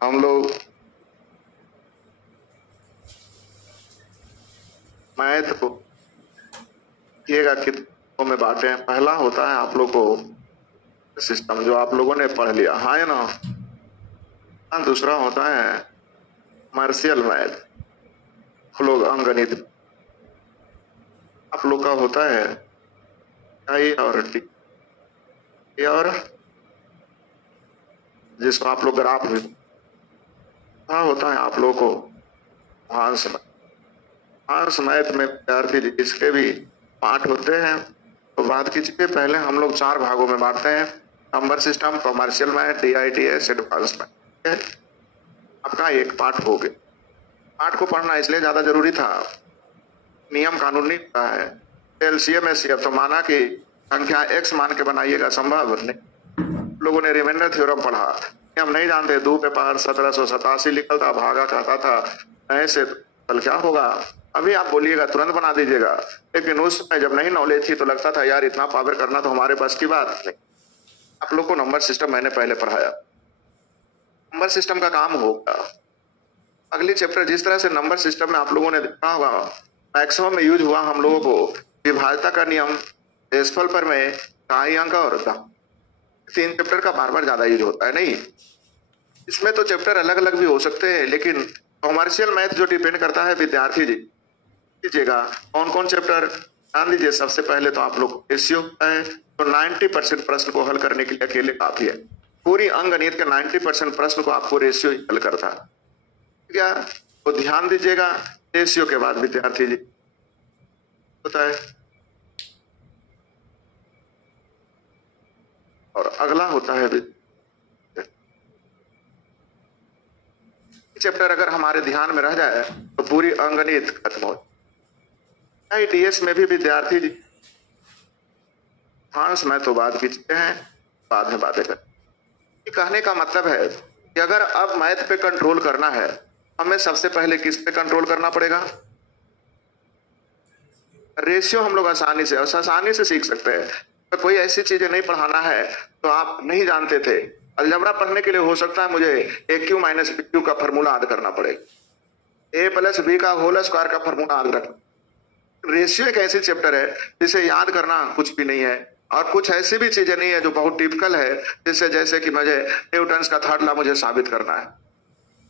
हम लोग मैथ को देखिएगा कितनों में बांटे हैं। पहला होता है आप लोग को सिस्टम, जो आप लोगों ने पढ़ लिया, हाँ है ना। दूसरा होता है कमर्शियल मैथ, आप लोग अंकगणित, आप लोग का होता है आई और टी, और जिसको आप लोग ग्राफ भी होता है आप लोग को एडवांस मैथ। एडवांस मैथ में विद्यार्थी जिसके भी पाठ होते हैं तो बात कीजिए। पहले हम लोग 4 भागों में बांटते हैं, number system, commercial math, DITS, advance math. आपका एक पाठ हो गया। पाठ को पढ़ना इसलिए ज्यादा जरूरी था, नियम कानूनी होता है एलसीएम एचसीएफ, तो माना कि संख्या x मान के बनाइएगा, संभव नहीं। लोगों ने रिमाइंडर थ्योरम पढ़ा, हम नहीं जानते 2 पे पावर 1787 निकलता, भागा कहता था ऐसे, कल क्या होगा। अभी आप बोलिएगा तुरंत बना दीजिएगा, लेकिन उस समय जब नहीं नॉलेज थी तो लगता था यार इतना पावर करना तो हमारे पास की बात नहीं। आप लोग को नंबर सिस्टम मैंने पहले पढ़ाया, नंबर सिस्टम का काम होगा अगली चैप्टर। जिस तरह से नंबर सिस्टम में आप लोगों ने देखा होगा मैक्सिमम में यूज हुआ हम लोगों को विभाज्यता का नियम, देशफल पर में, टाई अंक और 3 चैप्टर का बार बार ज्यादा यूज होता है। नहीं, इसमें तो चैप्टर अलग अलग भी हो सकते हैं, लेकिन कॉमर्शियल मैथ जो डिपेंड करता है विद्यार्थी जी दीजिएगा कौन कौन चैप्टर ध्यान दीजिए। सबसे पहले तो आप लोग रेशियो है, तो 90% प्रश्न को हल करने के लिए अकेले काफी है। पूरी अंकगणित के 90% प्रश्न को आपको रेशियो ही हल करता है क्या, तो ध्यान दीजिएगा। रेशियो के बाद विद्यार्थी जी होता है, और अगला होता है चैप्टर। अगर हमारे ध्यान में रह जाए तो पूरी अंकगणित खत्म हो। ITS में भी विद्यार्थी जी हाँ मैं तो बात कीजिए हैं, बाद में बातें कर। कहने का मतलब है कि अगर अब मैथ पे कंट्रोल करना है, हमें सबसे पहले किस पे कंट्रोल करना पड़ेगा। रेशियो हम लोग आसानी से सीख सकते हैं। तो कोई ऐसी चीजें नहीं पढ़ाना है तो आप नहीं जानते थे, अलजबरा पढ़ने के लिए हो सकता है मुझे AQ माइनस BQ का फॉर्मूला याद करना पड़ेगा, A प्लस B का होल स्क्वायर का फॉर्मूला याद रखना। रेशियो एक ऐसी चैप्टर है जिसे याद करना कुछ भी नहीं है, और कुछ ऐसी भी चीजें नहीं है जो बहुत टिपिकल है, जिससे जैसे कि मुझे न्यूटन का थर्ड लॉ मुझे साबित करना है,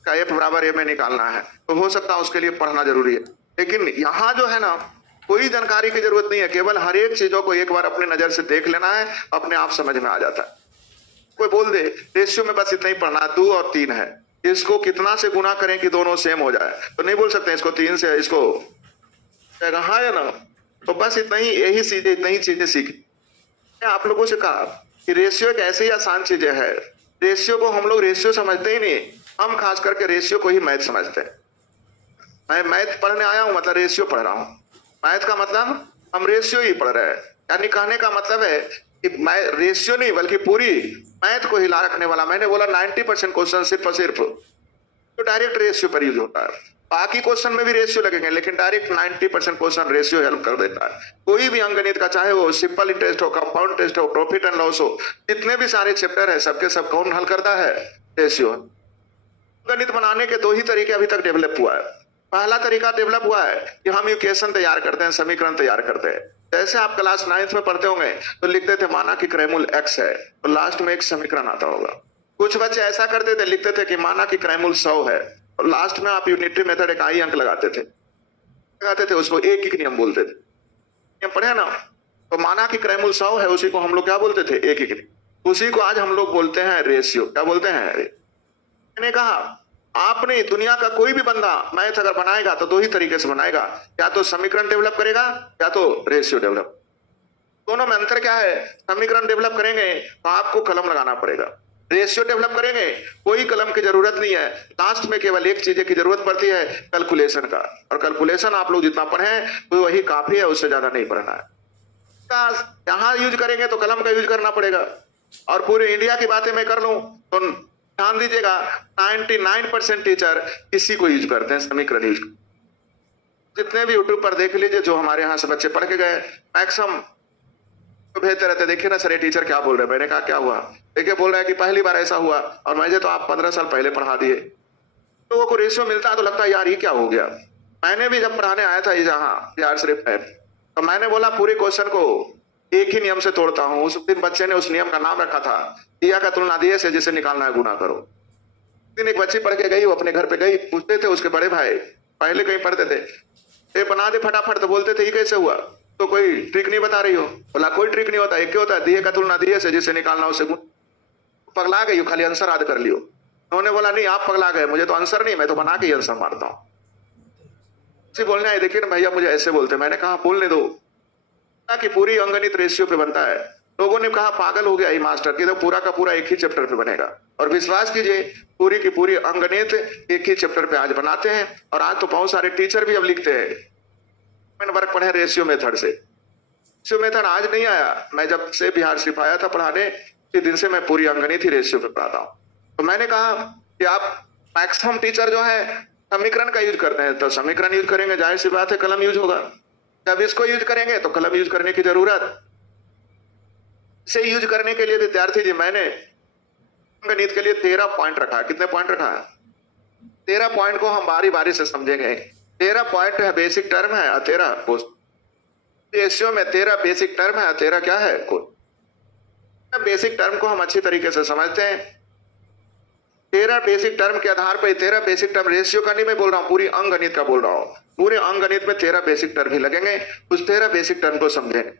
का F बराबर A में निकालना है, तो हो सकता है उसके लिए पढ़ना जरूरी है। लेकिन यहाँ जो है ना, कोई जानकारी की जरूरत नहीं है, केवल हर एक चीजों को एक बार अपने नजर से देख लेना है, अपने आप समझ में आ जाता है। कोई बोल दे रेशियो में बस इतना ही पढ़ना, 2 और 3 है, इसको कितना से गुना करें कि दोनों सेम हो जाए, तो नहीं बोल सकते इसको 3 से, इसको हाँ है ना। तो बस इतना ही चीजें सीखी। आप लोगों से कहा कि रेशियो एक ऐसी आसान चीजें है, रेशियो को हम लोग रेशियो समझते ही नहीं, हम खास करके रेशियो को ही मैथ समझते हैं। मैं मैथ पढ़ने आया हूं मतलब रेशियो पढ़ रहा हूं, मैथ का मतलब हम रेशियो ही पढ़ रहे हैं। यानी कहने का मतलब है कि मैं रेशियो नहीं बल्कि पूरी मैथ को हिला रखने वाला। मैंने बोला 90% क्वेश्चन सिर्फ और सिर्फ तो डायरेक्ट रेशियो पर यूज होता है। बाकी क्वेश्चन में भी रेशियो लगेंगे, लेकिन डायरेक्ट 90% क्वेश्चन रेशियो हेल्प कर देता है। कोई भी अंकगणित का, चाहे वो सिंपल इंटरेस्ट हो, कंपाउंड इंटरेस्ट हो, प्रॉफिट एंड लॉस हो, जितने भी सारे चैप्टर है सबके सब कौन हल करता है, रेशियो। गणित बनाने के 2 ही तरीके अभी तक डेवलप हुआ है। पहला तरीका डेवलप हुआ है कि हम इक्वेशन तैयार करते हैं, समीकरण तैयार करते हैं। जैसे आप क्लास 9th में पढ़ते होंगे तो लिखते थे माना कि क्रैमूल x है, तो लास्ट में एक समीकरण आता होगा। कुछ बच्चे ऐसा करते थे, लिखते थे कि माना कि क्रैमूल 100 है, और लास्ट में आप यूनिटरी मेथड एक आई अंक लगाते थे, उसको एक ही नियम बोलते थे। नियम पढ़े ना, तो माना कि क्रैमूल 100 है, उसी को हम लोग क्या बोलते थे, एक ही नियम। उसी को आज हम लोग बोलते हैं रेशियो। क्या बोलते हैं? मैंने कहा आपने दुनिया का कोई भी बंदा मैथ अगर बनाएगा तो 2 ही तरीके से बनाएगा, या तो समीकरण डेवलप करेगा या तो रेशियो डेवलप। दोनों में अंतर क्या है? समीकरण डेवलप करेंगे तो आपको कलम लगाना पड़ेगा, रेशियो डेवलप करेंगे कोई कलम की जरूरत नहीं है, लास्ट में केवल एक चीज की जरूरत पड़ती है, कैलकुलेशन का। और कैलकुलेशन आप लोग जितना पढ़े तो वही काफी है, उससे ज्यादा नहीं पढ़ना है। यहां यूज करेंगे तो कलम का यूज करना पड़ेगा। और पूरे इंडिया की बातें मैं कर लूं तो ध्यान दीजिएगा 99% टीचर इसी को यूज करते हैं, समीकरण यूज। जितने भी यूट्यूब पर देख लीजिए जो हमारे यहाँ से बच्चे पढ़ के गए, मैक्सिमम तो भेजते रहते, देखिए ना सर ये टीचर क्या बोल रहे हैं। मैंने कहा क्या हुआ? देखिए बोल रहा है कि पहली बार ऐसा हुआ और मुझे तो आप 15 साल पहले पढ़ा दिए। लोगों को रेशियो मिलता है तो लगता है यार ये क्या हो गया। मैंने भी जब पढ़ाने आया था जहाँ बिहार शरीफ में, तो मैंने बोला पूरे क्वेश्चन को एक ही नियम से तोड़ता हूँ। उस दिन बच्चे ने उस नियम का नाम रखा था दिया का तुलना दिए से, जिसे निकालना है गुना करो। दिन एक बच्ची पढ़ के गई, वो अपने घर पे गई, पूछते थे उसके बड़े भाई पहले कहीं पढ़ते थे, ये बना दे फटाफट। तो बोलते थे ये कैसे हुआ? तो कोई ट्रिक नहीं बता रही हो? बोला कोई ट्रिक नहीं होता, एक क्या होता है दिए का तुलना दिए से, जिसे निकालना उसे गुना। पगला गई, खाली आंसर याद कर लियो। उन्होंने बोला नहीं आप पगला गए, मुझे तो आंसर नहीं, मैं तो बना के ही आंसर मारता हूँ। बोलना है देखिए ना भैया मुझे ऐसे बोलते। मैंने कहा बोलने दो कि पूरी अंगणित रेशियो पे बनता है। लोगों ने कहा पागल हो गया ये मास्टर कि तो पूरा का पूरा एक ही चैप्टर पे बनेगा। और विश्वास कीजिए पूरी की पूरी अंगणित एक ही चैप्टर पे आज बनाते हैं। और आज तो बहुत सारे टीचर भी अब लिखते हैं वर्क पढ़े रेशियो मेथड से। रेशियो मेथड आज नहीं आया, मैं जब से बिहार सिर्फ आया था पढ़ाने उसी दिन से मैं पूरी अंगणित ही रेशियो पे पढ़ाता हूँ। तो मैंने कहा कि आप मैक्सिमम टीचर जो है समीकरण का यूज करते हैं, तो समीकरण यूज करेंगे, जाहिर सी बात है कलम यूज होगा। जब इसको यूज करेंगे तो कलम यूज करने की जरूरत। इसे यूज करने के लिए विद्यार्थी जी मैंने गणित के लिए 13 पॉइंट रखा। कितने पॉइंट रखा? 13 पॉइंट को हम बारी बारी से समझेंगे। 13 पॉइंट है बेसिक टर्म है और 13 पोस्ट रेशियो में 13 बेसिक टर्म है और 13 क्या है कोड। बेसिक टर्म को हम अच्छी तरीके से समझते हैं। 13 बेसिक टर्म के आधार पर 13 बेसिक टर्म रेशियो का नहीं मैं बोल रहा हूं, पूरी अंकगणित का बोल रहा हूं। पूरे अंकगणित में 13 बेसिक टर्म ही लगेंगे। उस 13 बेसिक टर्म को समझें।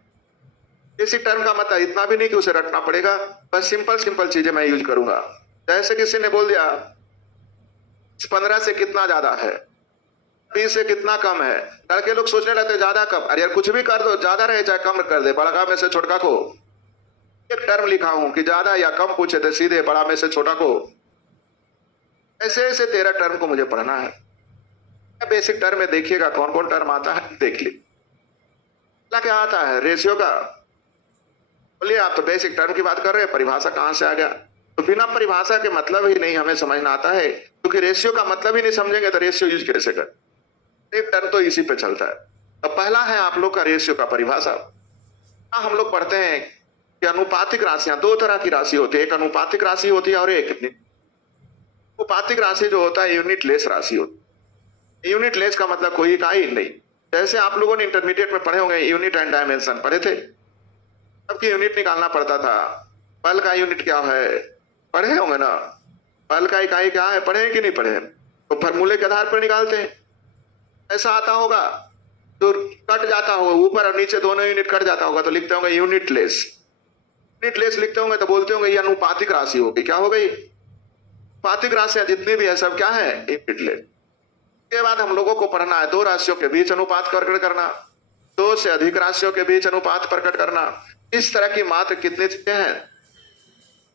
बेसिक टर्म का मतलब इतना भी नहीं कि उसे रटना पड़ेगा, बस सिंपल चीजें मैं यूज करूंगा। जैसे किसी ने बोल दिया 15 से कितना ज्यादा है, 20 से कितना कम है। लड़के लोग सोचने लगते ज्यादा कम। अरे यार कुछ भी कर दो, ज्यादा रहे चाहे कम कर दे, बड़ा में से छोटा को। एक टर्म लिखा हूं कि ज्यादा या कम पूछे थे सीधे बड़ा में से छोटा को। ऐसे ऐसे 13 टर्म को मुझे पढ़ना है। बेसिक टर्म में देखिएगा कौन कौन टर्म आता है, देख ली क्या आता है रेशियो का। बोलिए आप तो बेसिक टर्म की बात कर रहे हैं, परिभाषा कहां से आ गया? तो बिना परिभाषा के मतलब ही नहीं हमें समझना आता है, क्योंकि रेशियो का मतलब ही नहीं समझेंगे तो रेशियो यूज कैसे कर। एक टर्म तो इसी पे चलता है। अब पहला है आप लोग का रेशियो का परिभाषा। हम लोग पढ़ते हैं कि अनुपातिक राशियां, दो तरह की राशि होती है, एक अनुपातिक राशि होती है और एक अनुपातिक राशि जो होता है यूनिट लेस राशि होती है। यूनिट लेस का मतलब कोई इकाई नहीं। जैसे आप लोगों ने इंटरमीडिएट में पढ़े होंगे यूनिट एंड डायमेंशन पढ़े थे, सबकी यूनिट निकालना पड़ता था। पल का यूनिट क्या है पढ़े होंगे ना, पल का इकाई क्या है पढ़े कि नहीं पढ़े? तो फॉर्मूले के आधार पर निकालते हैं। ऐसा आता होगा तो कट जाता होगा, ऊपर और नीचे दोनों यूनिट कट जाता होगा तो लिखते होंगे यूनिट लेस। यूनिट लेस लिखते होंगे तो बोलते होंगे ये अनुपातिक राशि होगी। क्या हो गई? अनुपातिक राशियां जितनी भी है सब क्या है यूनिट लेस। के बाद हम लोगों को पढ़ना है दो राशियों के बीच अनुपात प्रकट करना, दो से अधिक राशियों के बीच अनुपात प्रकट करना। इस तरह की मात्र कितनी चीजें हैं,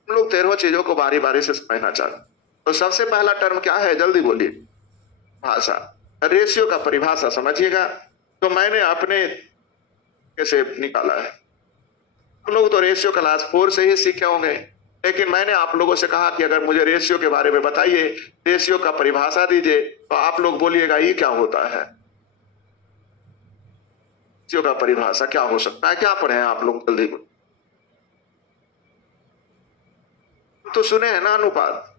हम लोग 13 चीजों को बारी बारी से समझना चाहते। तो सबसे पहला टर्म क्या है जल्दी बोलिए? भाषा। रेशियो का परिभाषा समझिएगा। तो मैंने अपने कैसे निकाला है, हम लोग तो रेशियो क्लास 4 से ही सीखे होंगे, लेकिन मैंने आप लोगों से कहा कि अगर मुझे रेशियो के बारे में बताइए, रेशियो का परिभाषा दीजिए, तो आप लोग बोलिएगा ये क्या होता है। रेशियो का परिभाषा क्या हो सकता है? क्या पढ़े हैं आप लोग जल्दी? तो सुने हैं ना अनुपात,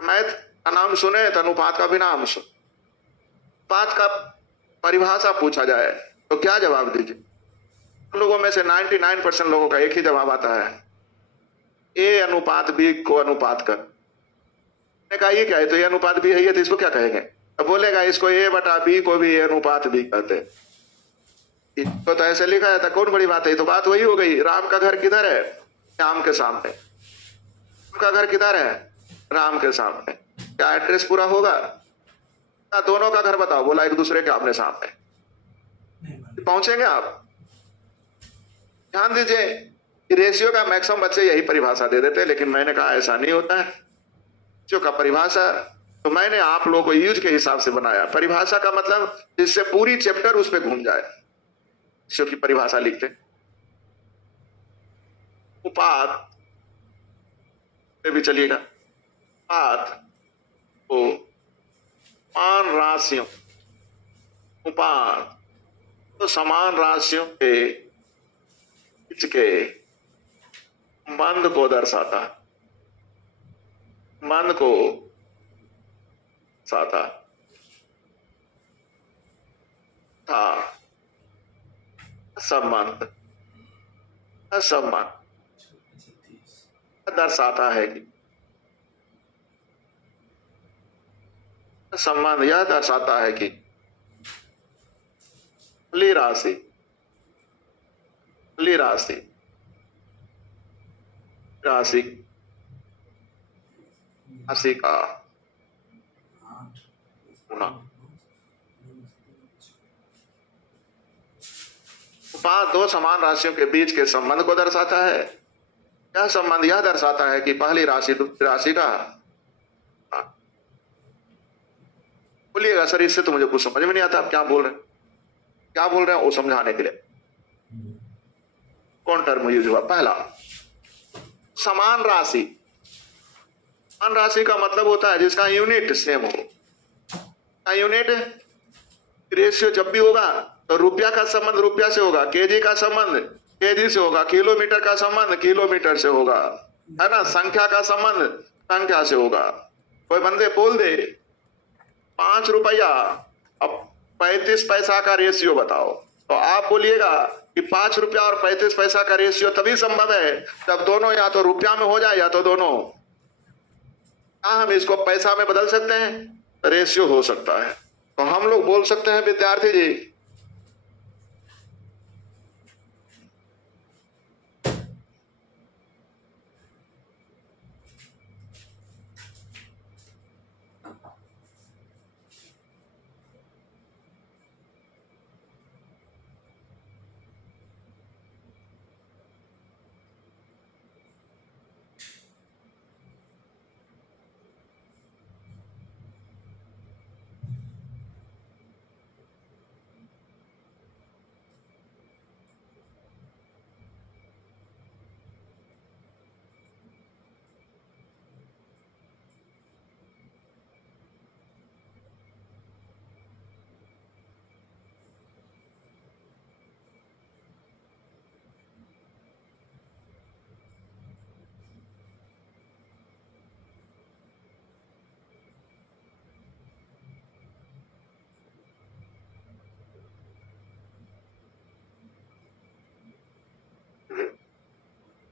मैथ का नाम सुने तो अनुपात का भी नाम सुन। अनुपात का परिभाषा पूछा जाए तो क्या जवाब दीजिए? लोगों में से 99% लोगों का एक ही जवाब आता है, ए अनुपात बी को अनुपात कर। मैंने कहा ये क्या है? तो ये अनुपात बी है ये, तो इसको क्या कहेंगे? अब बोलेगा इसको ए बटा बी को भी ए अनुपात बी कहते। तो ऐसे लिखा जाता, कौन बड़ी बात है? तो बात वही हो गई, राम का घर किधर है? राम के सामने। राम का घर किधर है? राम के सामने। क्या एड्रेस पूरा होगा? दोनों का घर बताओ। बोला एक दूसरे के आमने सामने। पहुंचेंगे आप? ध्यान दीजिए, रेशियो का मैक्सिमम बच्चे यही परिभाषा दे देते हैं, लेकिन मैंने कहा ऐसा नहीं होता है। रेशियो का परिभाषा तो मैंने आप लोगों को यूज के हिसाब से बनाया। परिभाषा का मतलब जिससे पूरी चैप्टर उस पर घूम जाए, रेशियो की परिभाषा लिखते। अनुपात पे भी चलिएगा। अनुपात को समान राशियों, अनुपात तो समान राशियों के बीच के संबंध को दर्शाता है, संबंध को दर्शाता था। संबंध संबंध दर्शाता है कि संबंध यह दर्शाता है कि पहली राशि राशि राशि राशि का गुना पांच दो समान राशियों के बीच के संबंध को दर्शाता है। यह संबंध यह दर्शाता है कि पहली राशि दूसरी राशि का। बोलिएगा सर, इससे तो मुझे कुछ समझ में नहीं आता आप क्या बोल रहे हैं, क्या बोल रहे हैं वो समझाने के लिए कौन टर्म यूज हुआ। पहला समान राशि, समान राशि का मतलब होता है जिसका यूनिट सेम हो। यूनिट रेशियो जब भी होगा तो रुपया का संबंध रुपया से होगा, केजी का संबंध केजी से होगा, किलोमीटर का संबंध किलोमीटर से होगा, है ना, संख्या का संबंध संख्या से होगा। कोई बंदे बोल दे 5 रुपया अब 35 पैसा का रेशियो बताओ, तो आप बोलिएगा कि 5 रुपया और 35 पैसा का रेशियो तभी संभव है जब दोनों या तो रुपया में हो जाए या तो दोनों। हम इसको पैसा में बदल सकते हैं, रेशियो हो सकता है। तो हम लोग बोल सकते हैं विद्यार्थी जी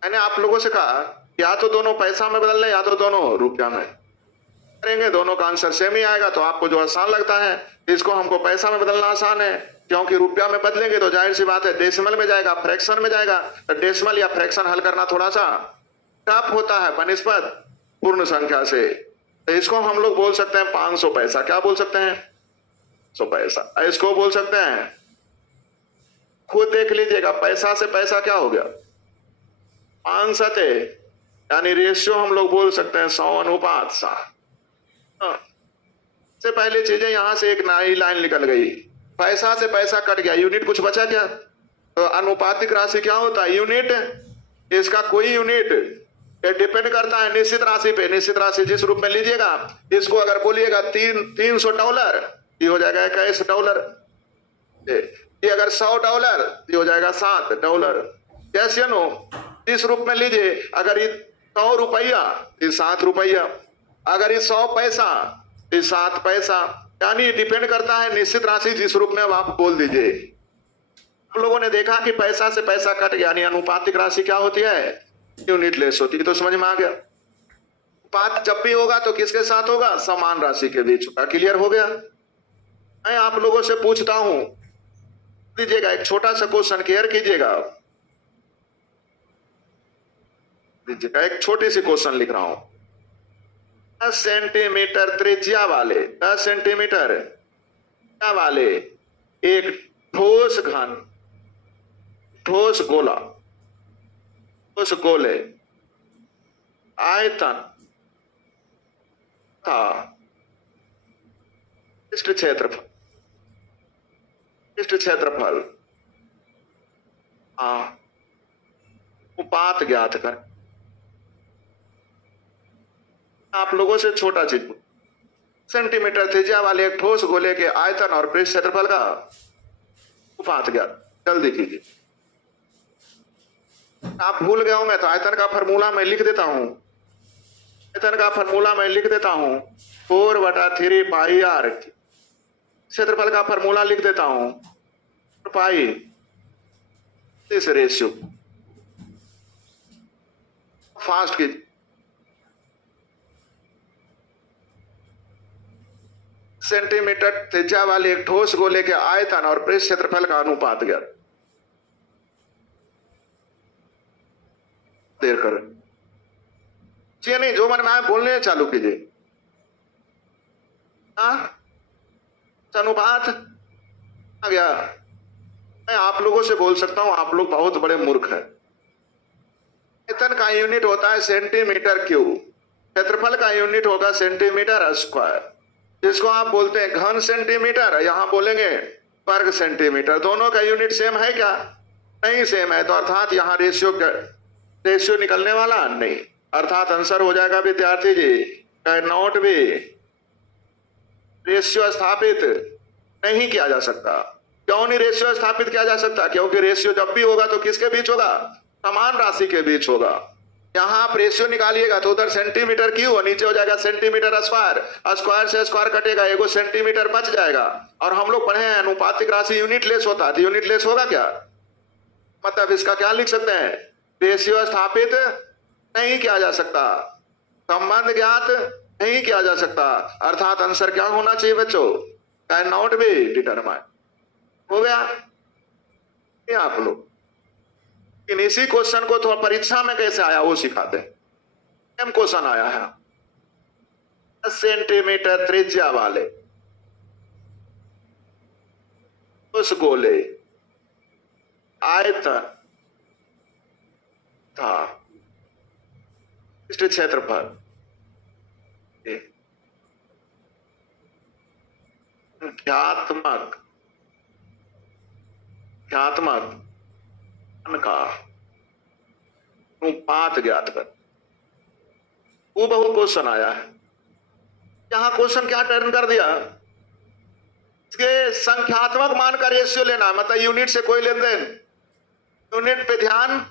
मैंने आप लोगों से कहा या तो दोनों पैसा में बदल लें या तो दोनों रुपया में करेंगे, दोनों का आंसर सेम ही आएगा। तो आपको जो आसान लगता है इसको हमको पैसा में बदलना आसान है, क्योंकि रुपया में बदलेंगे तो जाहिर सी बात है डेसिमल में जाएगा, फ्रैक्शन में जाएगा। तो डेसिमल या फ्रैक्शन हल करना थोड़ा सा टफ होता है बनिस्बत पूर्ण संख्या से। तो इसको हम लोग बोल सकते हैं 500 पैसा। क्या बोल सकते हैं? 100 पैसा। इसको बोल सकते हैं, खुद देख लीजिएगा, पैसा से पैसा क्या हो गया 500, यानी रेशियो हम लोग बोल सकते हैं 100:7। से पहले चीजें यहां से एक नई लाइन निकल गई, पैसा से पैसा कट गया, यूनिट कुछ बचा क्या? तो अनुपातिक राशि क्या होता है? यूनिट। इसका कोई यूनिट डिपेंड करता है निश्चित राशि पे। निश्चित राशि जिस रूप में लीजिएगा, इसको अगर बोलिएगा $300, ये हो जाएगा $21। ये अगर $100, ये हो जाएगा $7। जैसे नो इस रूप में लीजिए, अगर ये 100 रुपया, ये 7 रुपया, अगर ये 100 पैसा, ये 7 पैसा, यानी डिपेंड करता है निश्चित राशि जिस रूप में अब आप बोल दीजिए। हम लोगों ने देखा कि पैसा से पैसा कट गया, यानी अनुपातिक राशि क्या होती है? यूनिट लेस होती है। तो समझ में आ गया, अनुपात जब भी होगा तो किसके साथ होगा? समान राशि के बीच होगा। क्लियर हो गया? मैं आप लोगों से पूछता हूं, लीजिएगा एक छोटा सा क्वेश्चन, केयर कीजिएगा, लीजिएगा एक छोटी सी क्वेश्चन लिख रहा हूं। 10 सेंटीमीटर त्रिज्या वाले, 10 सेंटीमीटर त्रिज्या वाले एक ठोस घन, ठोस गोला, ठोस गोले आयतन था इष्ट क्षेत्रफल, इष्ट क्षेत्रफल उपात ज्ञात कर। आप लोगों से छोटा चीज, सेंटीमीटर त्रिज्या वाले एक ठोस गोले के आयतन और पृष्ठ क्षेत्रफल का उपात ज्ञात, जल्दी कीजिए। आप भूल गए होंगे तो आयतन का फॉर्मूला मैं लिख देता हूं। आयतन का फॉर्मूला मैं लिख देता हूं 4/3 पाई आर। क्षेत्रफल का फॉर्मूला लिख देता हूं पाई इस रेशियो। फास्ट कीजिए। सेंटीमीटर त्रिज्या वाले एक ठोस गोले के आयतन और पृष्ठ क्षेत्रफल का अनुपात ज्ञात। देर करें चाहिए नहीं, जो मन में आए बोलने चालू कीजिए। अनुपात आ गया। मैं आप लोगों से बोल सकता हूं, आप लोग बहुत बड़े मूर्ख हैं। आयतन का यूनिट होता है सेंटीमीटर क्यूब, क्षेत्रफल का यूनिट होगा सेंटीमीटर स्क्वायर, जिसको आप बोलते हैं घन सेंटीमीटर, यहां बोलेंगे वर्ग सेंटीमीटर। दोनों का यूनिट सेम है क्या? नहीं सेम है, तो अर्थात यहां रेशियो निकलने वाला नहीं, अर्थात आंसर हो जाएगा विद्यार्थी जी कैन नॉट बी। रेशियो स्थापित नहीं किया जा सकता। क्यों नहीं रेशियो स्थापित किया जा सकता? क्योंकि रेशियो जब भी होगा तो किसके बीच होगा? समान राशि के बीच होगा। यहां आप रेशियो निकालिएगा तो उधर सेंटीमीटर क्यूब, नीचे हो जाएगा सेंटीमीटर स्क्वायर, स्क्वायर से स्क्वायर कटेगा, एगो सेंटीमीटर बच जाएगा। और हम लोग पढ़े हैं अनुपातिक राशि यूनिट लेस होता है, तो यूनिट लेस होगा क्या? मतलब इसका क्या लिख सकते हैं? रेशियो स्थापित नहीं किया जा सकता, संबंध ज्ञात नहीं किया जा सकता, अर्थात आंसर क्या होना चाहिए बच्चों? Can not be determine. हो गया ये आप लोग। इन इसी क्वेश्चन को तो परीक्षा में कैसे आया वो सिखाते हैं। सेम क्वेश्चन आया है 10 सेंटीमीटर त्रिज्या वाले उस गोले आयतन था क्षेत्रफल ध्यात्मक का अनुपात ज्ञात कर। वो बहुत क्वेश्चन आया है। यहां क्वेश्चन क्या टर्न कर दिया? इसके संख्यात्मक मान का रेशियो लेना, मतलब यूनिट से कोई लेन देन, यूनिट पे ध्यान।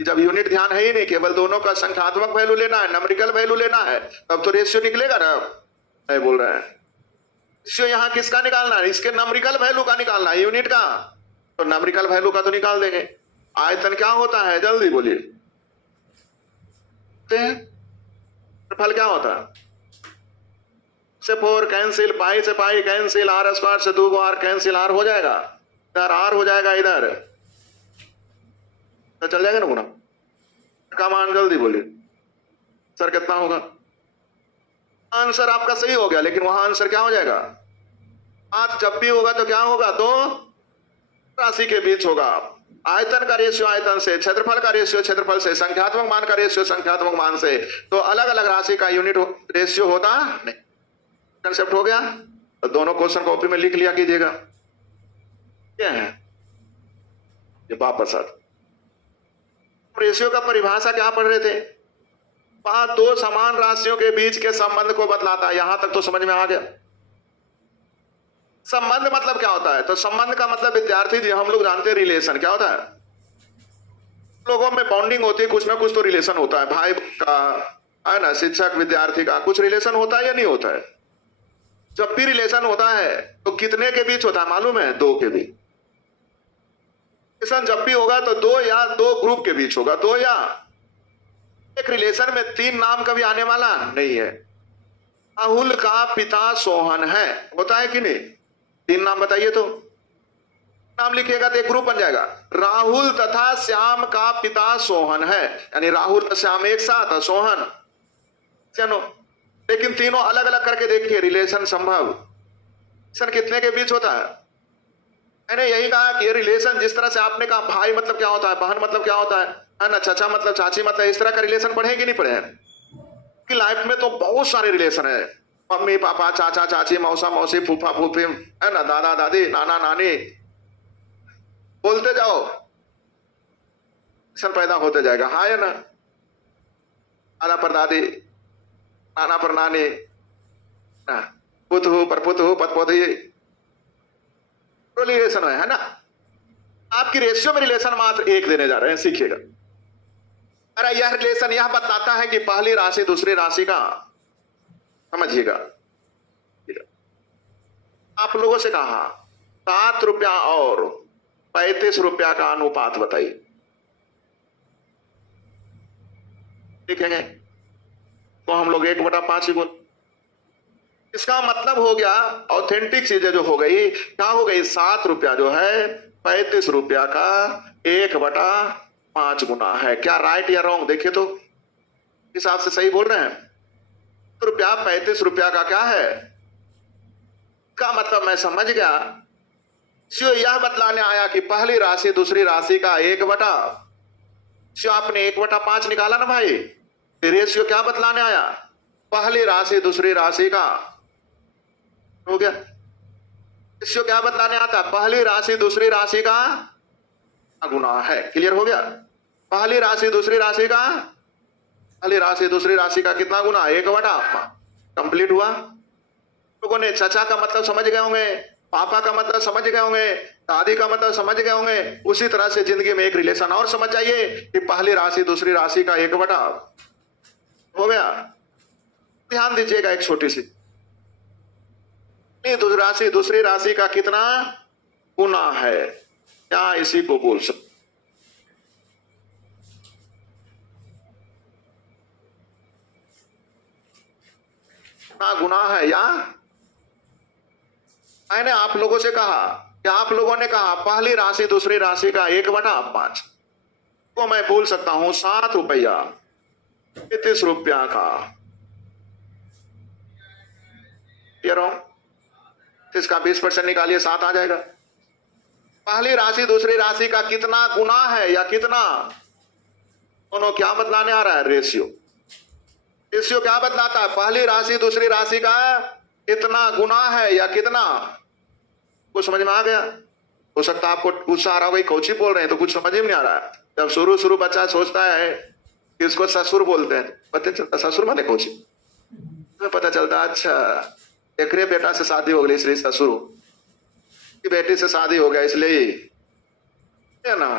जब यूनिट ध्यान है ही नहीं, केवल दोनों का संख्यात्मक वैल्यू लेना है, नंबरिकल वैल्यू लेना है, तब तो रेशियो निकलेगा ना। नहीं बोल रहे हैं रेशियो यहां किसका निकालना है? इसके नंबरिकल वैल्यू का निकालना है, यूनिट का। तो नंबरिकल वैल्यू का तो निकाल देंगे। आयतन क्या होता है जल्दी बोलिए? फल क्या होता है? से 4 कैंसिल, पाई से पाई कैंसिल, आर स्क्वायर से 2 आर कैंसिल, आर हो जाएगा इधर, आर हो जाएगा इधर, तो चल जाएगा ना गुना का मान। जल्दी बोलिए सर कितना होगा? आंसर आपका सही हो गया, लेकिन वहां आंसर क्या हो जाएगा? आज जब भी होगा तो क्या होगा? दो राशि के बीच होगा। आयतन का रेशियो आयतन से, क्षेत्रफल का रेशियो क्षेत्रफल से, संख्यात्मक मान का रेशियो संख्यात्मक मान से, तो अलग अलग राशि का यूनिट रेशियो होता नहीं। कंसेप्ट हो गया? तो दोनों क्वेश्चन कॉपी में लिख लिया कीजिएगा। क्या है ये? वापस रेशियो का परिभाषा क्या पढ़ रहे थे? वहां दो समान राशियों के बीच के संबंध को बतलाता है। यहां तक तो समझ में आ गया। संबंध मतलब क्या होता है? तो संबंध का मतलब विद्यार्थी जी हम लोग जानते हैं रिलेशन क्या होता है। लोगों में बॉन्डिंग होती है, कुछ ना कुछ तो रिलेशन होता है, भाई का है ना, शिक्षक विद्यार्थी का कुछ रिलेशन होता है या नहीं होता है? जब भी रिलेशन होता है तो कितने के बीच होता है मालूम है? 2 के बीच। रिलेशन जब भी होगा तो 2 या 2 ग्रुप के बीच होगा। 2 या एक रिलेशन में 3 नाम कभी आने वाला नहीं है। राहुल का पिता सोहन है, होता है कि नहीं? 3 नाम बताइए तो। नाम लिखिएगा तो एक ग्रुप बन जाएगा। राहुल तथा श्याम का पिता सोहन है, यानी राहुल और श्याम एक साथ है, सोहन। चलो लेकिन तीनों अलग अलग करके देखिए रिलेशन संभव। रिलेशन कितने के बीच होता है? मैंने यही कहा कि ये रिलेशन जिस तरह से आपने कहा भाई मतलब क्या होता है, बहन मतलब क्या होता है ना, चाचा मतलब चाची मतलब, इस तरह का रिलेशन पढ़े कि नहीं पढ़े हैं? कि लाइफ में तो बहुत सारे रिलेशन है, मम्मी पापा, चाचा चाची, मौसा मौसी, फूफा फूफी, है ना, दादा दादी, नाना नानी, बोलते जाओ रिलेशन पैदा होते जाएगा। हाँ या ना? दादा पर दादी, नाना पर नानी, पुत हो पर पुत हो, पत पोती, रिलेशन है ना। आपकी रेशियो में रिलेशन मात्र एक देने जा रहे हैं, सीखिएगा। अरे यह रिलेशन यह बताता है कि पहली राशि दूसरी राशि का, समझिएगा, आप लोगों से कहा 7 रुपया और 35 रुपया का अनुपात बताइए, लिखेंगे तो हम लोग 1/5 ही बोल। इसका मतलब हो गया ऑथेंटिक चीजें जो हो गई, क्या हो गई, 7 रुपया जो है 35 रुपया का 1/5 गुना है। क्या राइट या रॉन्ग, देखिए तो हिसाब से सही बोल रहे हैं। रुपया 35 रुपया का क्या है, का मतलब मैं समझ गया। यह बतलाने आया कि पहली राशि दूसरी राशि का 1/, आपने 1/5 निकाला ना भाई, रेशियो क्या बतलाने आया, पहली राशि दूसरी राशि का, हो गया। रेशियो क्या बतलाने आता, पहली राशि दूसरी राशि का गुना है। क्लियर हो गया, पहली राशि दूसरी राशि का, पहली राशि दूसरी राशि का कितना गुना, 1/5। कंप्लीट हुआ। लोगों ने चाचा का मतलब समझ गए होंगे, पापा का मतलब समझ गए होंगे, दादी का मतलब समझ गए होंगे। उसी तरह से जिंदगी में एक रिलेशन और समझ जाइए कि पहली राशि दूसरी राशि का 1/, हो गया। ध्यान दीजिएगा, एक छोटी सी, राशि दूसरी राशि का कितना गुना है, क्या इसी को बोल सकते, गुना है। या मैंने आप लोगों से कहा कि आप लोगों ने कहा पहली राशि दूसरी राशि का 1/5, तो मैं बोल सकता हूं 7 रुपया 35 रुपया का, इसका 20% निकालिए, 7 आ जाएगा। पहली राशि दूसरी राशि का कितना गुना है या कितना, दोनों क्या बतलाने आ रहा है, रेशियो। रेशियो क्या बतलाता है, पहली राशि दूसरी राशि का इतना गुना है या कितना, कुछ समझ में आ गया। हो सकता है आपको गुस्सा आ रहा हो, कोची बोल रहे हैं, तो कुछ समझ में नहीं आ रहा है। जब शुरू बच्चा सोचता है कि इसको ससुर बोलते हैं, पता चलता ससुर माने कोची, पता चलता अच्छा एकरे बेटा से शादी हो गई इसलिए ससुर, की बेटी से शादी हो गया इसलिए, है ना,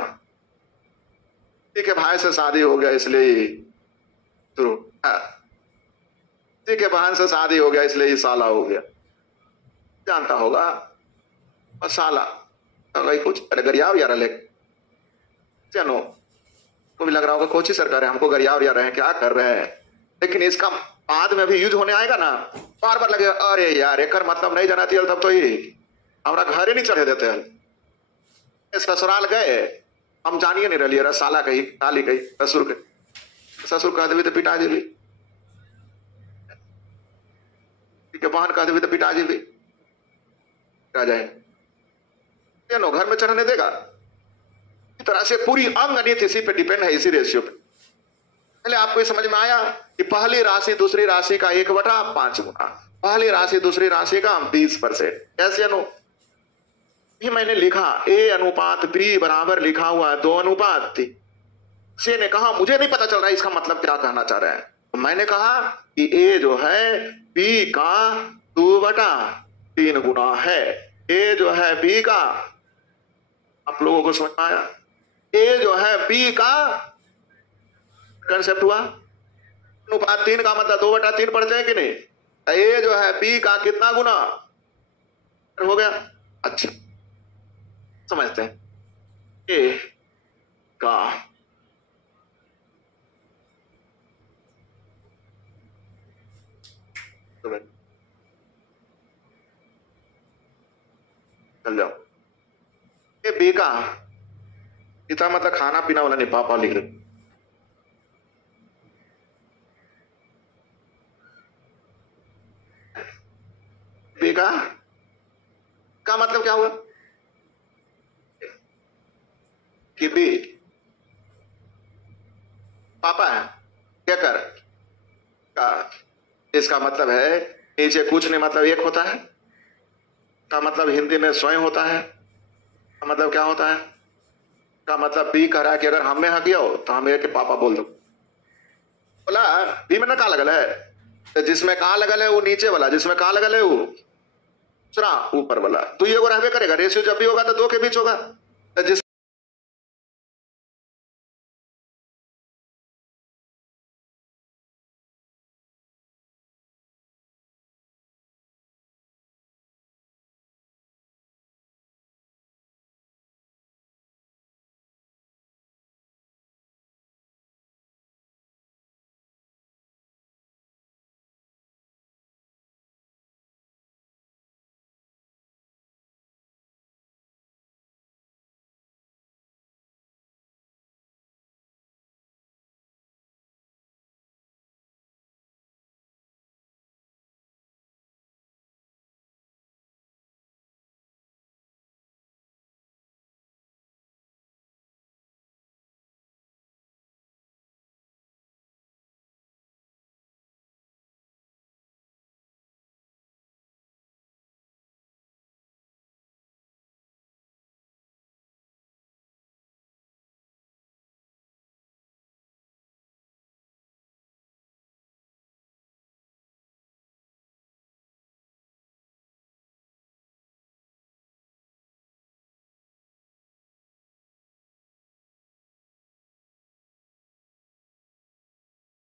ठीक है, भाई से शादी हो गया इसलिए शुरू, ठीक है, बहन से शादी हो गया इसलिए साला हो गया, जानता होगा और साला कुछ गरियाव यार चलो, को भी लग रहा होगा कोची सरकार है हमको गरियाव यार रहे, क्या कर रहे हैं। लेकिन इसका बाद में भी यूज होने आएगा ना, बार बार लगे अरे यार एक मतलब नहीं जाना चाहिए, तब तो ही हमारा घर ही नहीं चढ़े देते हैं। ससुराल गए हम जानिए नहीं रही, अरे साला कही काली कही ससुर के, ससुर कह देवी तो पिता जी भी, ठीक है, बहन कह देवी तो पिता जी भी आ जाए, घर में चढ़ने देगा। इस तरह से पूरी अंग नीति इसी पे डिपेंड है, इसी रेशियो पे। पहले आपको समझ में आया कि पहली राशि दूसरी राशि का 1/5 गुना, पहली राशि दूसरी राशि का 20%। कैसे ये मैंने लिखा A अनुपात B बराबर लिखा हुआ है 2:3। से ने कहा मुझे नहीं पता चल रहा है इसका मतलब क्या कहना चाह रहे हैं, तो मैंने कहा कि A जो है B का 2/3 गुना है। A जो है B का, आप लोगों को समझ आया, A जो है B का कंसेप्ट हुआ। अनुपात 3 का मतलब 2/3 पढ़ते हैं कि नहीं, A जो है B का कितना गुना हो गया। अच्छा समझते हैं, A का चल जाओ, ये B का इतना मतलब खाना पीना वाला नहीं, पापा लिख रहे B का मतलब क्या हुआ कि B पापा है क्या कर का, इसका मतलब है नीचे कुछ नहीं, मतलब एक होता है का मतलब हिंदी में स्वयं होता है, का मतलब क्या होता है, का मतलब B कह रहा है कि अगर हमें हक हो तो हमें के पापा बोल दो। बोला B में ना कहा लगल है, तो जिसमें कहा लगल है वो नीचे वाला, जिसमें कहा लगल है वो दूसरा ऊपर वाला, तो ये वो रहबे करेगा। रेशियो जब भी होगा तो 2 के बीच होगा, तो जिस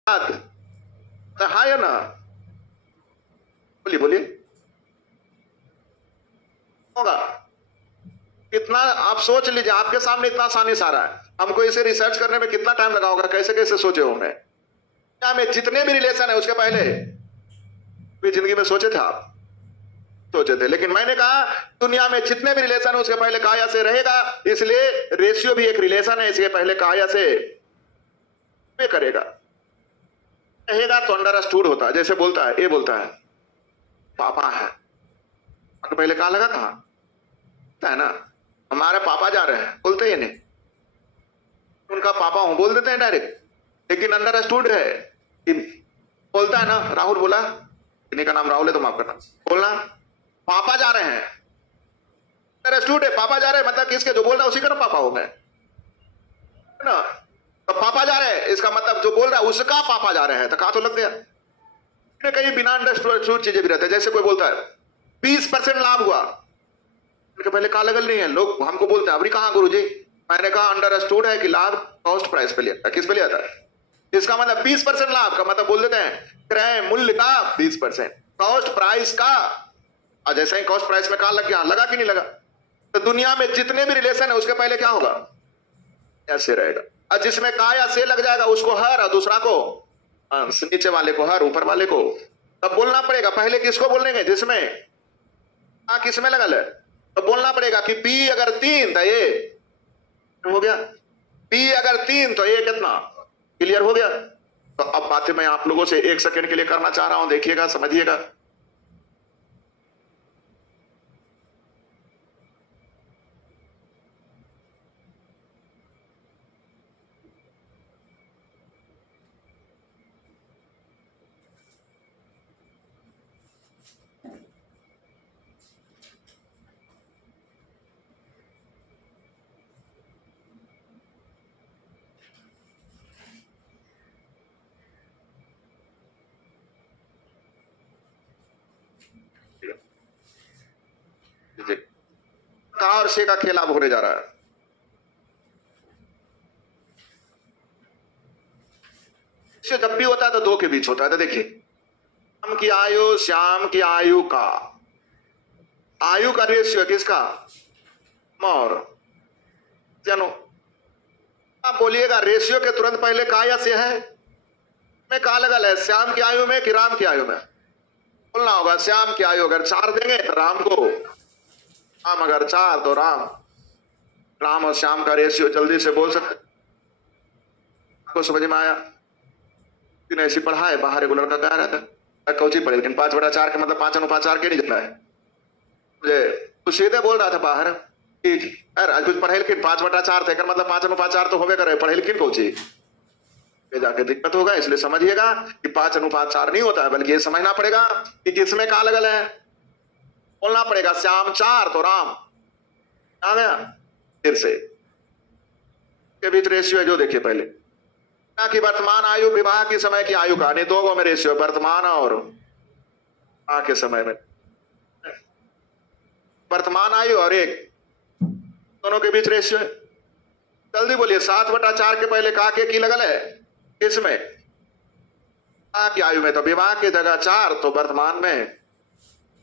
तो हाँ या ना? बोलिए बोलिए। होगा कितना? आप सोच लीजिए, आपके सामने इतना आसानी से आ रहा है, हमको इसे रिसर्च करने में कितना टाइम लगा होगा, कैसे कैसे सोचे होंगे। क्या में जितने भी रिलेशन है उसके पहले भी जिंदगी में सोचे थे आप? सोचे थे। लेकिन मैंने कहा दुनिया में जितने भी रिलेशन है उसके पहले काया से रहेगा, इसलिए रेशियो भी एक रिलेशन है, इसके पहले काया से करेगा। कहेगा तो अंडरस्टूड होता है, जैसे बोलता है, ये बोलता है पापा है, तो पहले कहा लगा कहा है ना, हमारे पापा जा रहे हैं, बोलते ही नहीं, उनका पापा हूं बोल देते हैं डायरेक्ट। लेकिन अंडरस्टूड है कि बोलता है ना, राहुल बोला, इन्हीं का नाम राहुल है तो माफ करना, बोलना पापा जा रहे हैं, अंडरस्टूड है, पापा जा रहे हैं मतलब किसके, जो बोल रहा है उसी का ना पापा हो गए ना। तो पापा जा रहे हैं इसका मतलब जो बोल रहा है उसका पापा जा रहे हैं, तो कहा तो लग गया। कहीं बिना अंडरस्टूड चीजें भी रहते हैं, जैसे कोई बोलता है 20% लाभ हुआ, पहले कहा लगल नहीं है, लोग हमको बोलते हैं अभी कहा गुरुजी, मैंने कहा अंडरस्टूड है कि लाभ कॉस्ट प्राइस पे लिया था, किस पे लिया था, इसका मतलब 20% लाभ का मतलब बोल देते हैं क्रय मूल्य का 20%, कॉस्ट प्राइस का। और जैसे ही कॉस्ट प्राइस में कहा लग गया, लगा कि नहीं लगा? तो दुनिया में जितने भी रिलेशन है उसके पहले क्या होगा, ऐसे रहेगा। और जिसमें का या से लग जाएगा उसको हर, और दूसरा को अंश, नीचे वाले को हर, ऊपर वाले को। तब बोलना पड़ेगा पहले किसको बोलने के, जिसमें किसमें लगल है, तो बोलना पड़ेगा कि P अगर 3 तो ये हो गया, P अगर 3 तो ये कितना, क्लियर हो गया। तो अब बातें मैं आप लोगों से 1 सेकंड के लिए करना चाह रहा हूं, देखिएगा समझिएगा। का और से का खेल अब होने जा रहा है। इससे जब भी होता है तो 2 के बीच होता है। तो देखिए, श्याम की आयु, श्याम की आयु का, आयु का रेशियो किसका, और जानो आप बोलिएगा रेशियो के तुरंत पहले का या से है, में का लगल है, श्याम की आयु में कि राम की आयु में? बोलना होगा श्याम की आयु अगर 4 देंगे तो राम को, राम अगर 4 तो राम। राम और श्याम का रेशियो जल्दी से बोल सकते, आपको समझ में आया? दिन ऐसी पढ़ा है, बाहर एक लड़का कह रहा था कौची पढ़े, लेकिन 5/4 के मतलब 5/4 के नहीं जाता है मुझे, तो सीधे बोल रहा था बाहर कि यार आज कुछ पढ़े लेकिन 5/4 थे, मतलब 5/4 तो होवे करे, पढ़े लेकिन कौची जाके दिक्कत होगा। इसलिए समझिएगा कि 5/4 नहीं होता है, बल्कि ये समझना पड़ेगा कि किसमें का लगल है। बोलना पड़ेगा श्याम 4 तो राम आ गया। फिर से के बीच रेशियो है जो देखिए पहले, ना कि वर्तमान आयु विवाह के समय की आयु का, नहीं 2 में रेशियो, वर्तमान और के समय में, वर्तमान आयु और एक, दोनों के बीच रेशियो है। जल्दी बोलिए, 7/4 के पहले का के की लगल है, किसमें, की आयु में। तो विवाह की जगह 4 तो वर्तमान में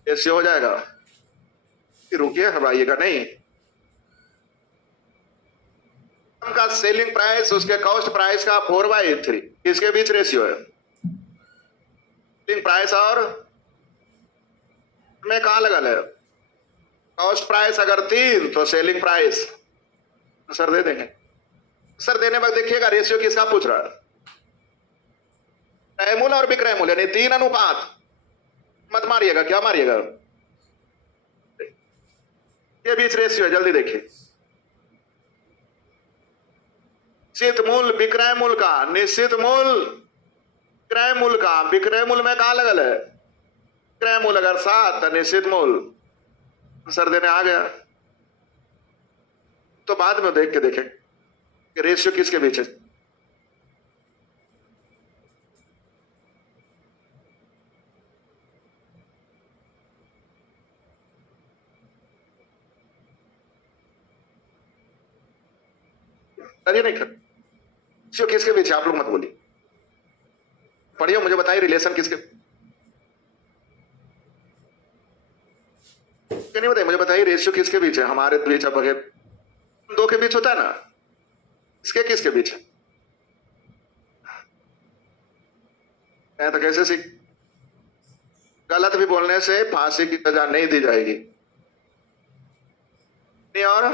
रेशियो हो जाएगा। रुकिए घबराइएगा नहीं, का सेलिंग प्राइस उसके कॉस्ट प्राइस का 4/3, इसके बीच रेशियो है। सेलिंग प्राइस और में कहा लगल है, कॉस्ट प्राइस अगर 3 तो सेलिंग प्राइस सर दे देंगे। सर देने वक्त देखिएगा रेशियो किसका पूछ रहा है, क्रय मूल्य और विक्रय मूल्य, यानी 3 अनुपात, मत मारिएगा, क्या मारिएगा, ये बीच रेशियो है। जल्दी देखिए, निश्चित मूल्य विक्रय मूल्य का, निश्चित मूल्य विक्रय मूल्य का, विक्रय मूल्य में कहा लगल है, विक्रय मूल्य अगर 7 तो निश्चित मूल्य सर देने आ गया। तो बाद में देख के देखें कि रेशियो किसके बीच है। नहीं कर, रेशियो किसके बीच है आप लोग मत बोलिए। पढ़िए, मुझे बताइए रिलेशन किसके, नहीं बताइए, मुझे बताइए रेशियो किसके बीच है, हमारे बीच है, बगैर दो के बीच होता है ना, इसके किसके बीच है? तो कैसे सीख, गलत भी बोलने से फांसी की सजा नहीं दी जाएगी। नहीं और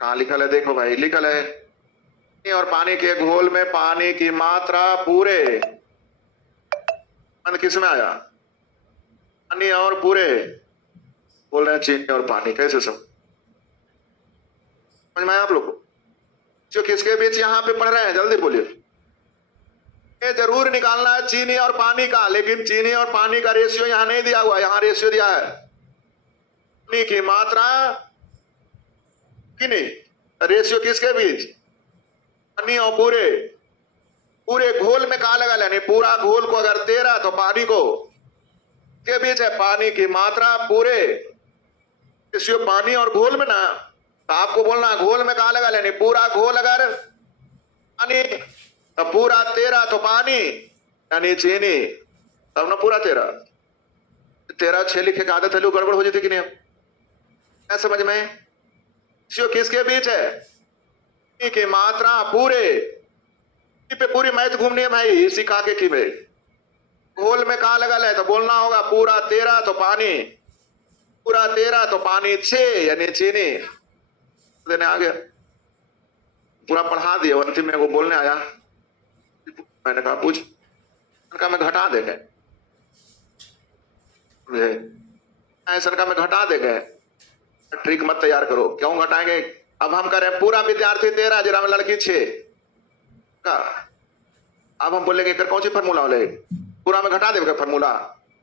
कहा लिखल है, देखो भाई लिखल है, नहीं और पानी के घोल में पानी की मात्रा पूरे, किस में आया, पानी और पूरे, बोल रहे हैं चीनी और पानी, कैसे समझ में आया आप लोग को? जो किसके बीच यहां पे पढ़ रहे हैं, जल्दी बोलिए। ये जरूर निकालना है चीनी और पानी का, लेकिन चीनी और पानी का रेशियो यहां नहीं दिया हुआ, यहां रेशियो दिया है पानी की मात्रा की, नहीं रेशियो किसके बीच, पानी और पूरे, पूरे घोल में कहा लगा, यानी पूरा घोल को अगर 13 तो पानी को के बीच है, पानी की मात्रा पूरे रेशियो पानी और घोल में ना, तो आपको बोलना घोल में कहा लगा, यानी पूरा घोल अगर पानी तो पूरा 13 तो पानी यानी चीनी, तब ना पूरा 13 6 लिखे का आदत है, लोग गड़बड़ हो जाती कि नहीं? क्या समझ में, जो किसके बीच है, की मात्रा पूरे पे, पूरी मैथ घूमनी है भाई, सिखा के की भाई, घोल में कहा लगा है तो बोलना होगा पूरा 13 तो पानी, पूरा 13 तो पानी 6 यानी चीनी देने आ गया, पूरा पढ़ा दिया, अंतिम में वो बोलने आया, मैंने कहा पूछ, का मैं घटा देंगे, ऐसा का मैं घटा देंगे, ट्रिक मत तैयार करो, क्यों घटाएंगे, अब हम करें पूरा विद्यार्थी 13 जरा में लड़की 6 का, अब हम बोलेंगे कौन सी फार्मूला वाले, पूरा में घटा देंगे फार्मूला,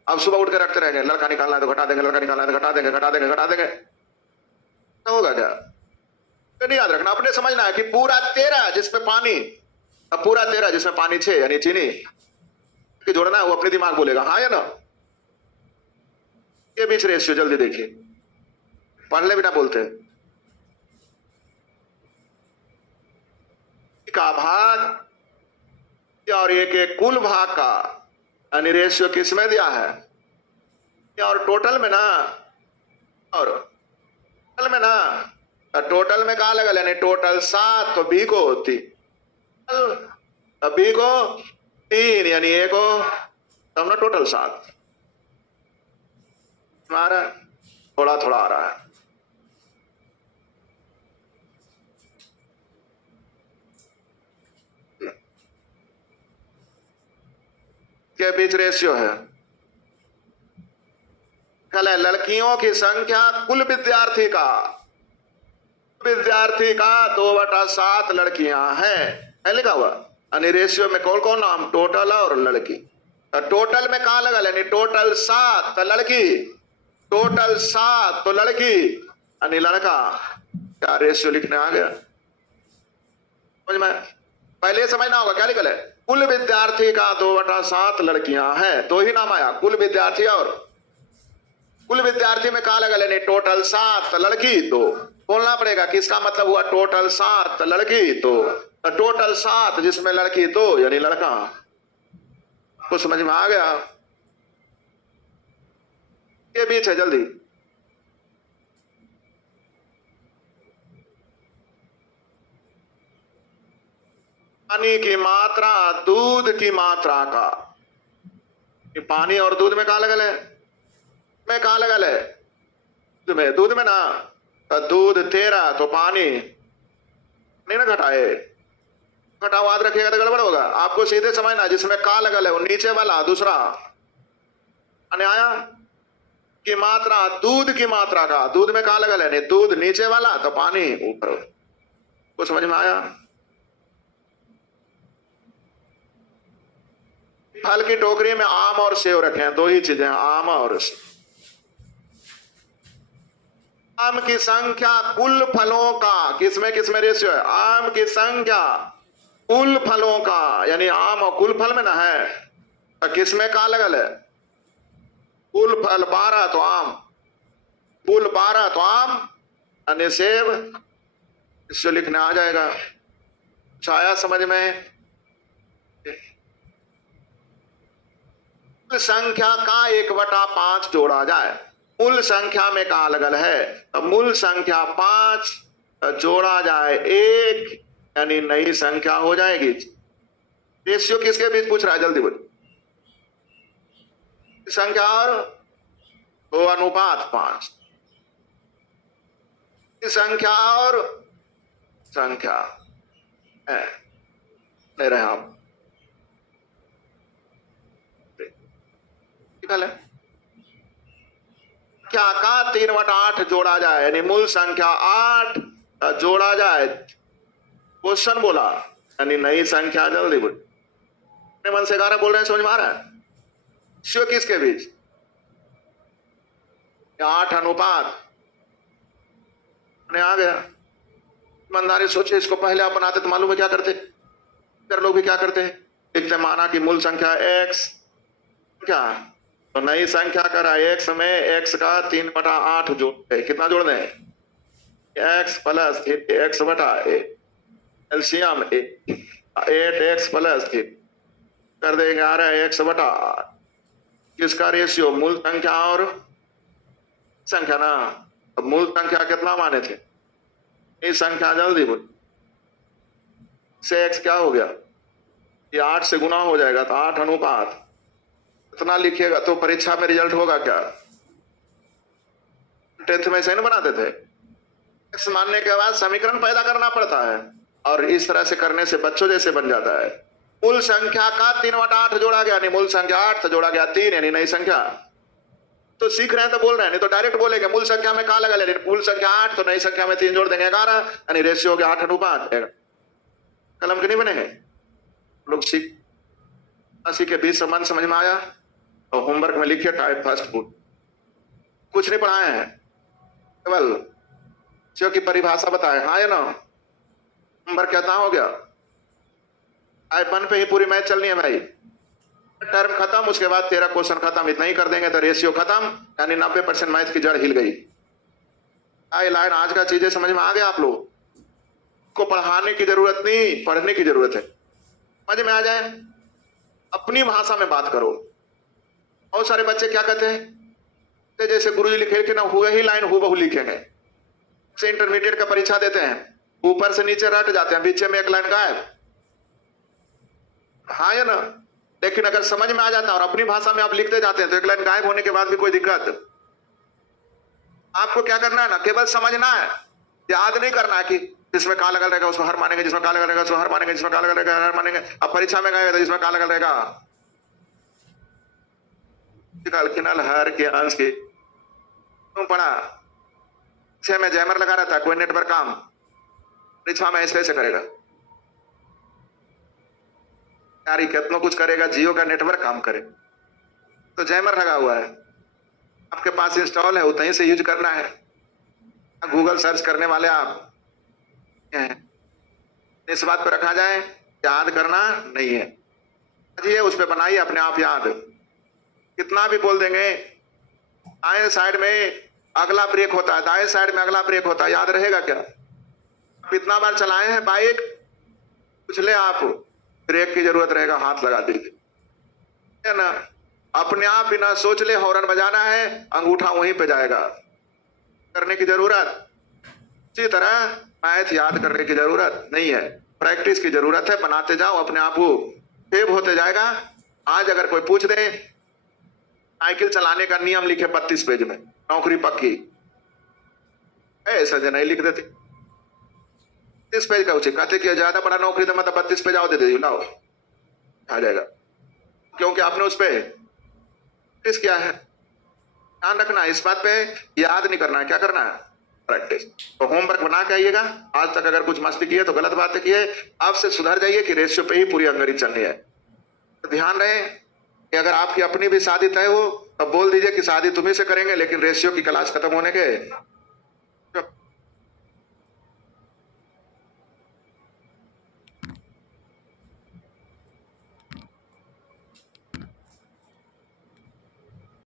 अब सुबह उठ के रखते रहेंगे, लड़का निकालना है तो घटा देंगे, लड़का निकालना है तो घटा देंगे, घटा देंगे, घटा देंगे, तो होगा क्या? तो नहीं याद रखना, अपने समझना है कि पूरा 13 जिसमें पानी, अब पूरा 13 जिसमें पानी 6 यानी चीनी कि जोड़ना है, वो अपने दिमाग बोलेगा हाँ या ना, ये बीच रेशियो जल्दी देखिए, पढ़ने बिना बोलते का भाग और एक एक कुल भाग का यानी रेशियो किस में दिया है, और टोटल में ना, और टोटल में ना, टोटल में कहा लगा, यानी टोटल 7 तो बी को होती, बी को 3 यानी ए को, तब ना टोटल 7 हमारा थोड़ा थोड़ा आ रहा है, के बीच रेशियो है, कल है लड़कियों की संख्या कुल विद्यार्थी का 2/7 लड़कियां हैं, लिखा हुआ, यानी रेशियो में कौन कौन नाम, टोटल और लड़की, टोटल में कहा लगा, यानी टोटल 7 तो लड़की, टोटल 7 तो लड़की यानी लड़का, क्या रेशियो लिखने आ गया, समझ में, पहले समझना होगा क्या लिखल है, कुल विद्यार्थी का 2/7 लड़कियां हैं, दो ही नाम आया, कुल विद्यार्थी, और कुल विद्यार्थी में कहा लगा, यानी टोटल 7 लड़की, तो बोलना पड़ेगा किसका मतलब हुआ, टोटल 7 लड़की, तो टोटल 7 जिसमें लड़की 2 यानी लड़का, तो समझ में आ गया, ये बीच है, जल्दी पानी की मात्रा दूध की मात्रा का, पानी और दूध में कहा लगल है, में कहा लगल है, दूध में ना, तो दूध 13 तो पानी नहीं ना घटाए, घटाओ याद रखिएगा तो गड़बड़ होगा, आपको सीधे समझना, जिसमें का लगल है वो नीचे वाला दूसरा आया की मात्रा, दूध की मात्रा का, दूध में कहा लगल है, नहीं दूध नीचे वाला तो पानी ऊपर, को समझ में आया, फल की टोकरी में आम और सेव रखे हैं, दो ही चीजें, आम और सेव, आम की संख्या कुल फलों का, किसमें रेशियो है, आम की संख्या कुल फलों का, यानी आम और कुल फल में ना है, तो किसमें का लगल है, कुल फल 12 तो आम, कुल 12 तो आम यानी सेब, इससे लिखने आ जाएगा, छाया समझ में, संख्या का 1/5 जोड़ा जाए। मूल संख्या में का लगल है, तो मूल संख्या 5 जोड़ा जाए 1, यानी नई संख्या हो जाएगी। रेशियो किसके बीच पूछ रहा है, जल्दी बोल। संख्या और 2:5। संख्या और संख्या ले रहे हम निकल है क्या का 3/8 जोड़ा जाए, यानी मूल संख्या 8 जोड़ा जाए। क्वेश्चन बोला यानी नई संख्या, जल्दी बोल। अपने मन से 11 बोल रहे हैं, समझ में आ रहा है। शिव किसके बीच, 8:8 आ गया। ईमानदारी सोचे, इसको पहले आप बनाते तो मालूम है क्या करते, कर लोग भी क्या करते हैं, लिखते माना कि मूल संख्या x क्या, तो नई संख्या करा x में x का 3/8 जोड़, कितना जोड़ दें, x plus x/8 LCM 8x plus 3 कर देंगे 11x/8। किसका रेशियो, मूल संख्या और संख्या ना। अब मूल संख्या कितना माने थे, ये संख्या जल्दी बोल से x क्या हो गया, ये 8 से गुना हो जाएगा, तो 8:8 इतना लिखिएगा तो परीक्षा में रिजल्ट होगा क्या। 10th में ऐसे नहीं बनाते थे, x मानने के बाद समीकरण पैदा करना पड़ता है, और इस तरह से करने से बच्चों जैसे बन जाता है। मूल संख्या का 3/8 जोड़ा गया, यानी मूल संख्या 8 तो जोड़ा गया 3, यानी नई संख्या। तो सीख रहे हैं तो बोल रहे हैं, नहीं तो डायरेक्ट बोलेंगे मूल संख्या में का लगा ले, मूल संख्या 8 तो नई संख्या में 3 जोड़ देंगे 11, यानी रेशियो हो गया 8:8। कलम के नहीं बनेंगे लोग। सीख के 20 संबंध समझ में आया, और होमवर्क में लिखिए टाइप फर्स्ट फूड। कुछ नहीं पढ़ाए हैं, केवल शिव की परिभाषा बताए, हाँ या ना। होमवर्क कहता हो गया, टाइप 1 पे ही पूरी मैच चलनी है भाई। टर्म खत्म, उसके बाद 13 क्वेश्चन खत्म, इतना ही कर देंगे तो रेशियो खत्म, यानी 90% मैथ की जड़ हिल गई। आई लाइन आज का चीजें समझ में आ गया आप लोग को, पढ़ाने की जरूरत नहीं, पढ़ने की जरूरत है। समझ में आ जाए, अपनी भाषा में बात करो। बहुत सारे बच्चे क्या कहते हैं, जैसे गुरुजी लिखे कि ना हुए ही लाइन हूबहू लिखेंगे। से इंटरमीडिएट का परीक्षा देते हैं, ऊपर से नीचे रट जाते हैं, बीच में एक लाइन गायब, हाँ या ना। लेकिन अगर समझ में आ जाता है और अपनी भाषा में आप लिखते जाते हैं तो एक लाइन गायब होने के बाद भी कोई दिक्कत। आपको क्या करना है ना, केवल समझना है, याद नहीं करना है कि जिसमें का लगल रहेगा उसको हर मानेंगे, जिसमें का लगल रहेगा उसको हर मानेंगे, जिसमें का लगल रहेगा हर मानेंगे। अब परीक्षा में गए तो जिसमें का लगल रहेगा किनल हर के अंश के तुम पढ़ा छह में जैमर लगा रहता है, कोई नेटवर्क काम परीक्षा में ऐसे ऐसे करेगा यार, ये कितना कुछ करेगा, जियो का नेटवर्क काम करे तो जैमर लगा हुआ है आपके पास इंस्टॉल है, उतनी से यूज करना है। गूगल सर्च करने वाले आप हैं, इस बात पर रखा जाए, याद करना नहीं है, ये उस पर बनाइए अपने आप याद। कितना भी बोल देंगे, दाएं साइड में अगला ब्रेक होता है, दाएं साइड में अगला ब्रेक होता है, याद रहेगा क्या। कितना बार चलाए हैं बाइक, पूछ ले आप, ब्रेक की जरूरत रहेगा हाथ लगा दीजिए, है ना। अपने आप बिना सोच ले हॉर्न बजाना है, अंगूठा वहीं पे जाएगा, करने की जरूरत। इसी तरह मैथ याद करने की जरूरत नहीं है, प्रैक्टिस की जरूरत है। बनाते जाओ, अपने आप वो सेव होते जाएगा। आज अगर कोई पूछ दे साइकिल चलाने का नियम लिखे 32 पेज में, नौकरी पक्की, ऐसा नहीं लिख देते 30 पेज का, उसे कहते कि ज्यादा बड़ा नौकरी तो मतलब 32 पेज आओ दे दे, लाओ आ जाएगा, क्योंकि आपने उस पर प्रैक्टिस किया है। ध्यान रखना इस बात पे, याद नहीं करना है, क्या करना है, प्रैक्टिस। तो होमवर्क बना के आइएगा। आज तक अगर कुछ मस्ती की है तो गलत बातें की है, आप से सुधर जाइए कि रेशियो पे ही पूरी अंग्रेजी चलनी है। तो ध्यान रहे कि अगर आपकी अपनी भी शादी तय हो तब बोल दीजिए कि शादी तुम्ही से करेंगे, लेकिन रेशियो की क्लास खत्म होने के